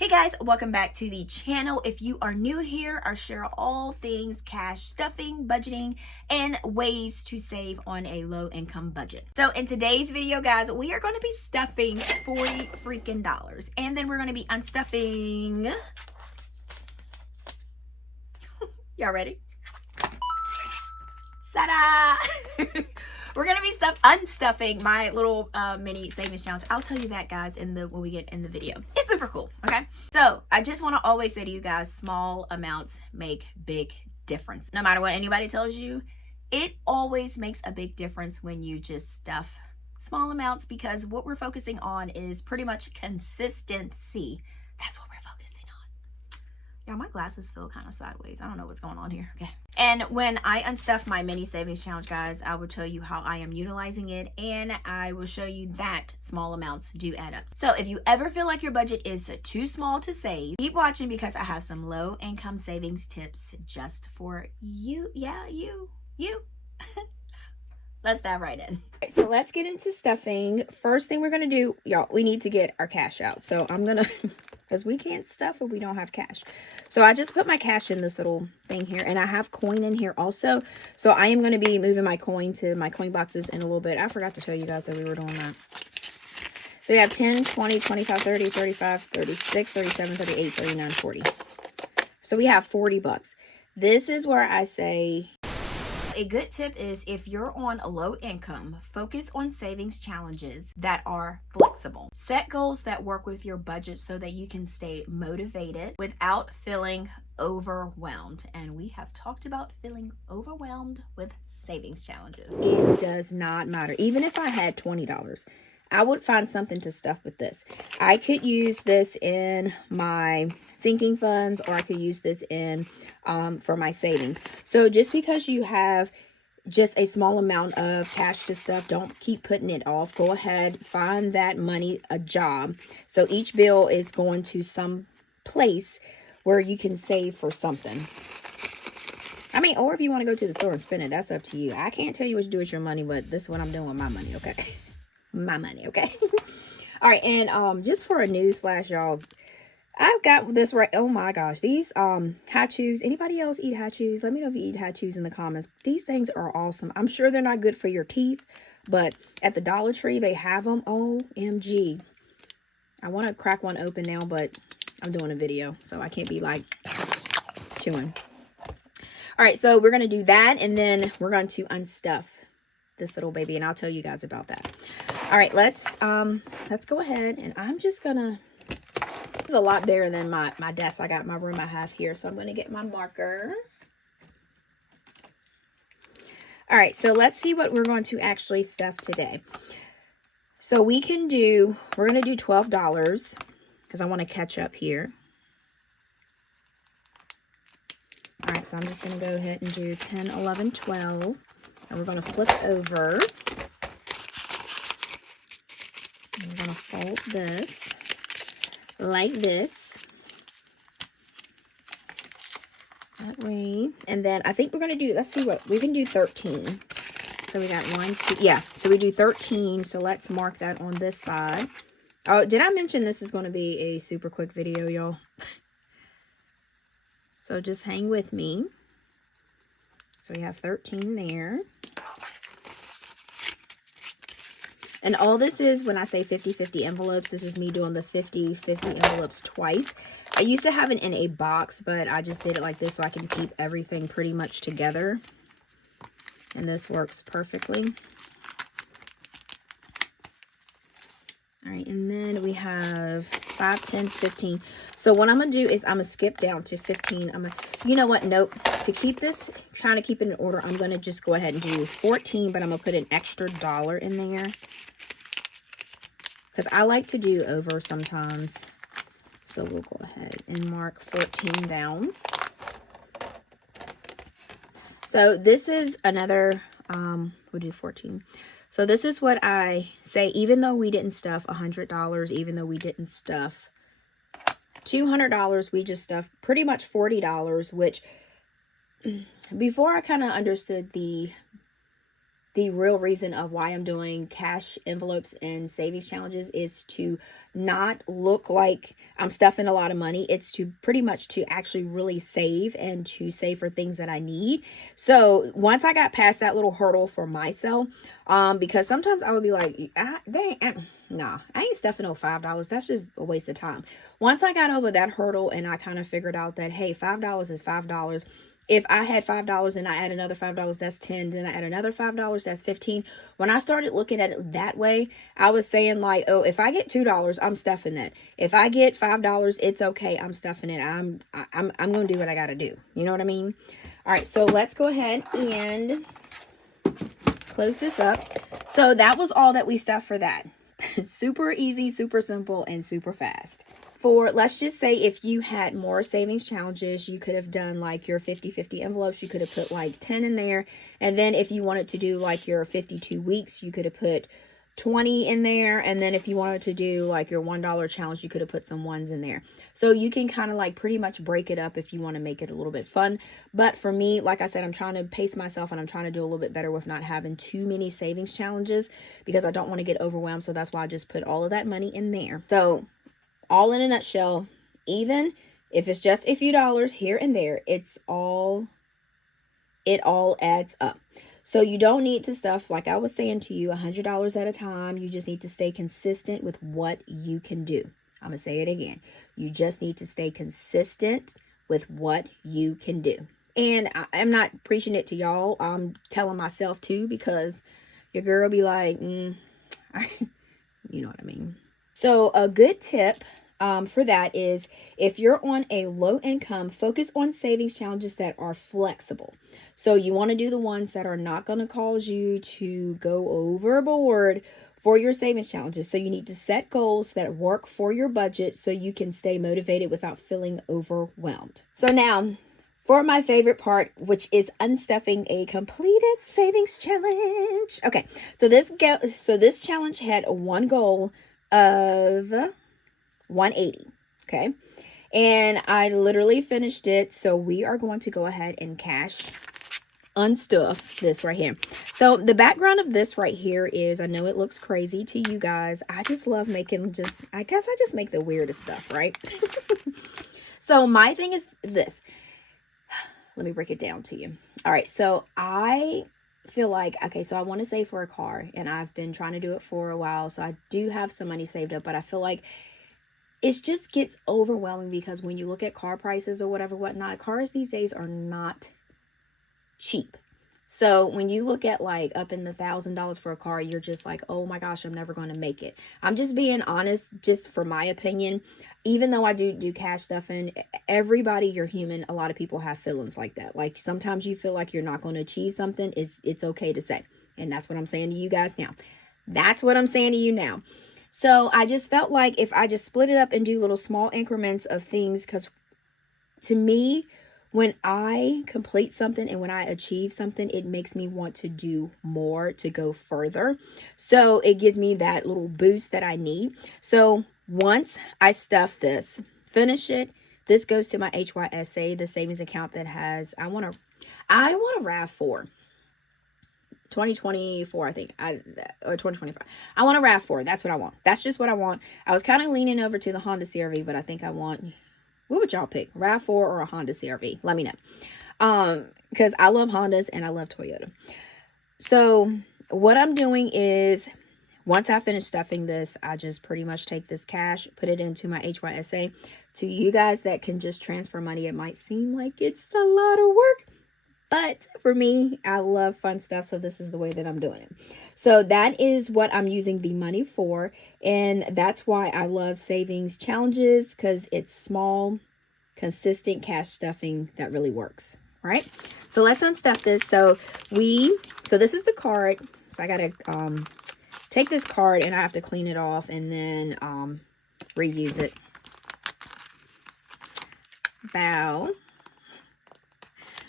Hey guys, welcome back to the channel. If you are new here, I share all things cash stuffing, budgeting, and ways to save on a low income budget. So in today's video, guys, we are going to be stuffing $40 freaking dollars, and then we're going to be unstuffing. Y'all ready? Ta-da! We're gonna be unstuffing my little mini savings challenge. I'll tell you that, guys, when we get in the video. It's super cool. Okay, so I just want to always say to you guys, small amounts make big difference. No matter what anybody tells you, it always makes a big difference when you just stuff small amounts, because what we're focusing on is pretty much consistency. That's what we're focusing on. Yeah, my glasses feel kind of sideways. I don't know what's going on here. Okay. And when I unstuff my mini savings challenge, guys, I will tell you how I am utilizing it, and I will show you that small amounts do add up. So if you ever feel like your budget is too small to save, keep watching, because I have some low income savings tips just for you. Yeah, you. Let's dive right in. Right, so let's get into stuffing. First thing we're going to do, y'all, we need to get our cash out. So I'm going to, because we can't stuff if we don't have cash. So I just put my cash in this little thing here, and I have coin in here also. So I am going to be moving my coin to my coin boxes in a little bit. I forgot to show you guys that we were doing that. So we have 10, 20, 25, 30, 35, 36, 37, 38, 39, 40. So we have 40 bucks. This is where I say, a good tip is, if you're on a low income, focus on savings challenges that are flexible. Set goals that work with your budget so that you can stay motivated without feeling overwhelmed. And we have talked about feeling overwhelmed with savings challenges. It does not matter. Even if I had $20, I would find something to stuff with this. I could use this in my sinking funds, or I could use this in for my savings. So just because you have just a small amount of cash to stuff, don't keep putting it off. Go ahead, find that money a job. So each bill is going to some place where you can save for something. I mean, or if you want to go to the store and spend it, that's up to you. I can't tell you what to do with your money, but this is what I'm doing with my money, okay? My money, okay? All right, and just for a news flash, y'all, I've got this right. Oh my gosh, these HYSA. Anybody else eat HYSA? Let me know if you eat HYSA in the comments. These things are awesome. I'm sure they're not good for your teeth, but at the Dollar Tree they have them. OMG. I want to crack one open now, but I'm doing a video, so I can't be like chewing. All right, so we're gonna do that, and then we're going to unstuff this little baby, and I'll tell you guys about that. All right, let's go ahead, and I'm just gonna. It's a lot bigger than my desk. I got my room I have here, so I'm going to get my marker. All right, so let's see what we're going to actually stuff today. So we're going to do $12, because I want to catch up here. All right, so I'm just going to go ahead and do 10, 11, 12. And we're going to flip over. And we're going to fold this like this, that way. And then I think we're going to do, let's see what, we can do 13. So we got 1, 2, yeah, so we do 13. So let's mark that on this side. Oh, did I mention this is going to be a super quick video, y'all? So just hang with me. So we have 13 there. And all this is, when I say 50-50 envelopes, this is me doing the 50-50 envelopes twice. I used to have it in a box, but I just did it like this so I can keep everything pretty much together. And this works perfectly. All right, and then we have 5, 10, 15. So what I'm going to do is I'm going to skip down to 15. You know what? Nope. To keep this, trying to keep it in order, I'm going to just go ahead and do 14, but I'm going to put an extra $1 in there, because I like to do over sometimes. So we'll go ahead and mark 14 down. So this is another, we'll do 14. So this is what I say, even though we didn't stuff $100, even though we didn't stuff $200, we just stuffed pretty much $40, which before I kind of understood the the real reason of why I'm doing cash envelopes and savings challenges is to not look like I'm stuffing a lot of money. It's to pretty much to actually really save and to save for things that I need. So once I got past that little hurdle for myself, because sometimes I would be like, nah, I ain't stuffing no $5. That's just a waste of time. Once I got over that hurdle and I kind of figured out that, hey, $5 is $5. If I had $5 and I add another $5, that's 10. Then I add another $5, that's 15. When I started looking at it that way, I was saying like, oh, if I get $2, I'm stuffing that. If I get $5, it's okay. I'm stuffing it. I'm going to do what I got to do. You know what I mean? All right. So let's go ahead and close this up. So that was all that we stuffed for that. Super easy, super simple, and super fast. For, let's just say if you had more savings challenges, you could have done like your 50-50 envelopes. You could have put like 10 in there. And then if you wanted to do like your 52 weeks, you could have put 20 in there. And then if you wanted to do like your $1 challenge, you could have put some ones in there. So you can kind of like pretty much break it up if you want to make it a little bit fun. But for me, like I said, I'm trying to pace myself and I'm trying to do a little bit better with not having too many savings challenges because I don't want to get overwhelmed. So that's why I just put all of that money in there. So all in a nutshell, even if it's just a few dollars here and there, it all adds up. So you don't need to stuff, like I was saying to you, $100 at a time. You just need to stay consistent with what you can do. I'm going to say it again. You just need to stay consistent with what you can do. And I'm not preaching it to y'all. I'm telling myself too, because your girl be like, you know what I mean? So a good tip for that is if you're on a low income, focus on savings challenges that are flexible. So you want to do the ones that are not going to cause you to go overboard for your savings challenges. So you need to set goals that work for your budget so you can stay motivated without feeling overwhelmed. So now for my favorite part, which is unstuffing a completed savings challenge. Okay, so this challenge had one goal of 180. Okay, and I literally finished it. So we are going to go ahead and unstuff this right here. So the background of this right here is, I know it looks crazy to you guys. I just love making I guess I just make the weirdest stuff, right? So my thing is this. Let me break it down to you. All right, so I feel like, okay, so I want to save for a car, and I've been trying to do it for a while. So I do have some money saved up, but I feel like it just gets overwhelming because when you look at car prices or whatnot, cars these days are not cheap. So when you look at like up in the $1,000 for a car, you're just like, oh my gosh, I'm never going to make it. I'm just being honest, just for my opinion. Even though I do cash stuffing, everybody, you're human. A lot of people have feelings like that. Like sometimes you feel like you're not going to achieve something. It's okay to say. And that's what I'm saying to you guys now. That's what I'm saying to you now. So I just felt like if I just split it up and do little small increments of things, because to me, when I complete something and when I achieve something, it makes me want to do more, to go further. So it gives me that little boost that I need. So once I stuff this, finish it, this goes to my HYSA, the savings account that has, I want a RAV4. 2024, I think, or 2025. I want a RAV4. That's what I want. That's just what I want. I was kind of leaning over to the Honda CRV, but I think I want, what would y'all pick? RAV4 or a Honda CRV? Let me know. Because I love Hondas and I love Toyota. So what I'm doing is, once I finish stuffing this, I just pretty much take this cash, put it into my HYSA. To you guys that can just transfer money, it might seem like it's a lot of work. But for me, I love fun stuff, so this is the way that I'm doing it. So that is what I'm using the money for, and that's why I love savings challenges, because it's small, consistent cash stuffing that really works. All right, so let's unstuff this. So this is the card. So I gotta take this card, and I have to clean it off and then reuse it. Bow.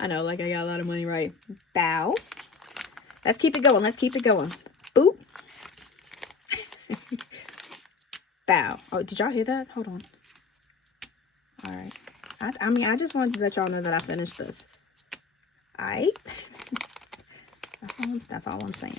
I know, like I got a lot of money, right? Bow. Let's keep it going. Let's keep it going. Boop. Bow. Oh, did y'all hear that? Hold on. All right. I mean, I just wanted to let y'all know that I finished this. All right. That's all That's all I'm saying.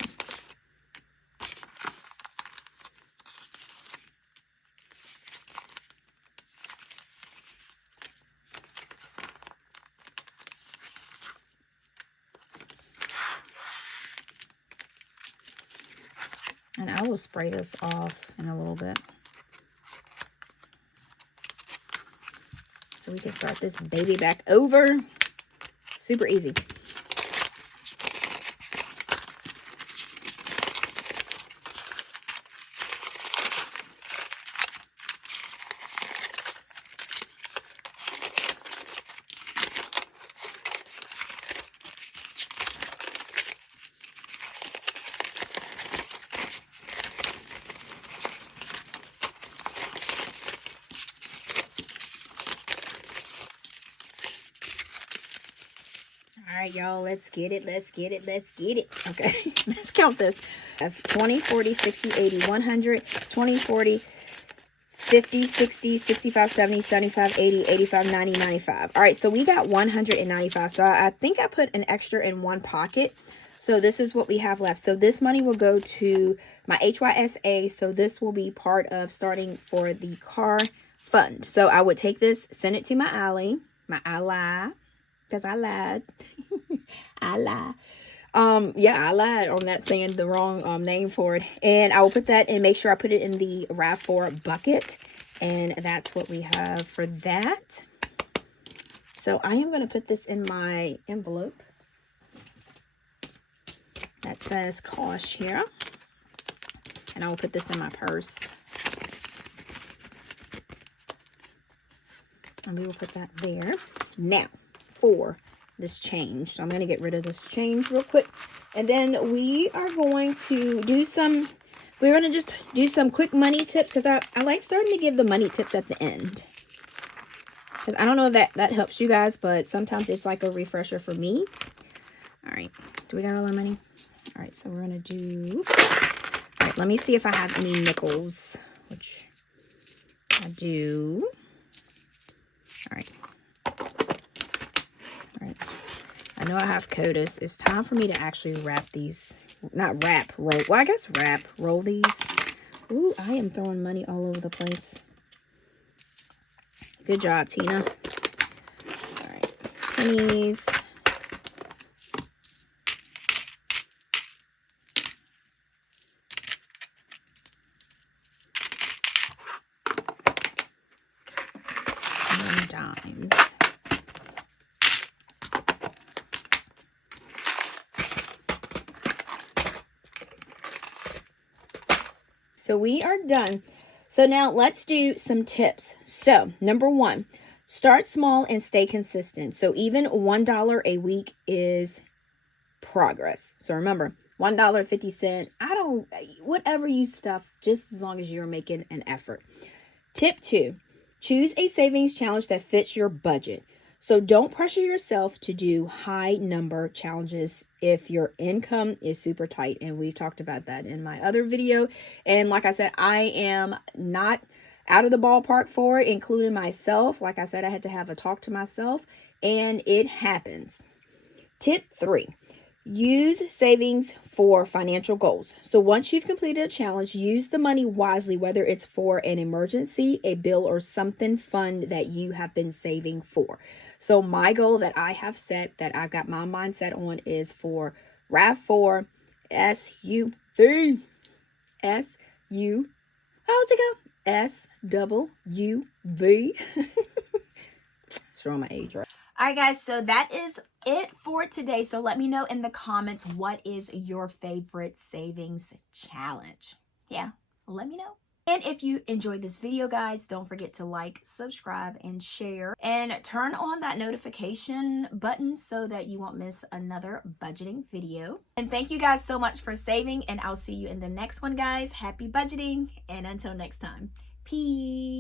And I will spray this off in a little bit, so we can start this baby back over. Super easy. All right, y'all, let's get it. Let's get it. Let's get it. Okay, let's count this. 20, 40, 60, 80, 100, 20, 40, 50, 60, 65, 70, 75, 80, 85, 90, 95. All right, so we got 195. So I think I put an extra in one pocket. So this is what we have left. So this money will go to my HYSA. So this will be part of starting for the car fund. So I would take this, send it to my ally, because I lied. I lied. Yeah, I lied on that, saying the wrong name for it. And I will put that and make sure I put it in the RAV4 bucket. And that's what we have for that. So I am going to put this in my envelope that says Kosh here. And I will put this in my purse. And we will put that there. Now, for this change. So I'm going to get rid of this change real quick. And then we are going to do some, we're going to just do some quick money tips, because I like starting to give the money tips at the end. Because I don't know if that helps you guys, but sometimes it's like a refresher for me. All right. Do we got all our money? All right. So we're going to do, all right, let me see if I have any nickels, which I do. All right. I know I have CODIS. It's time for me to actually wrap these. Not wrap, roll. Well, I guess wrap, roll these. Ooh, I am throwing money all over the place. Good job, Tina. All right, pennies. And dimes. So we are done. So now let's do some tips. So number one, start small and stay consistent. So even $1 a week is progress. So remember, $1.50, whatever you stuff, just as long as you're making an effort. Tip two, choose a savings challenge that fits your budget. So don't pressure yourself to do high number challenges if your income is super tight. And we've talked about that in my other video. And like I said, I am not out of the ballpark for it, including myself. Like I said, I had to have a talk to myself, and it happens. Tip three, use savings for financial goals. So once you've completed a challenge, use the money wisely, whether it's for an emergency, a bill, or something fun that you have been saving for. So my goal that I have set, that I've got my mindset on, is for RAV4 SUV. How's it go? SWV. Showing my age, right? All right, guys. So that is it for today. So let me know in the comments, what is your favorite savings challenge? Yeah, let me know. And if you enjoyed this video, guys, don't forget to like, subscribe, and share. And turn on that notification button so that you won't miss another budgeting video. And thank you guys so much for saving. And I'll see you in the next one, guys. Happy budgeting. And until next time, peace.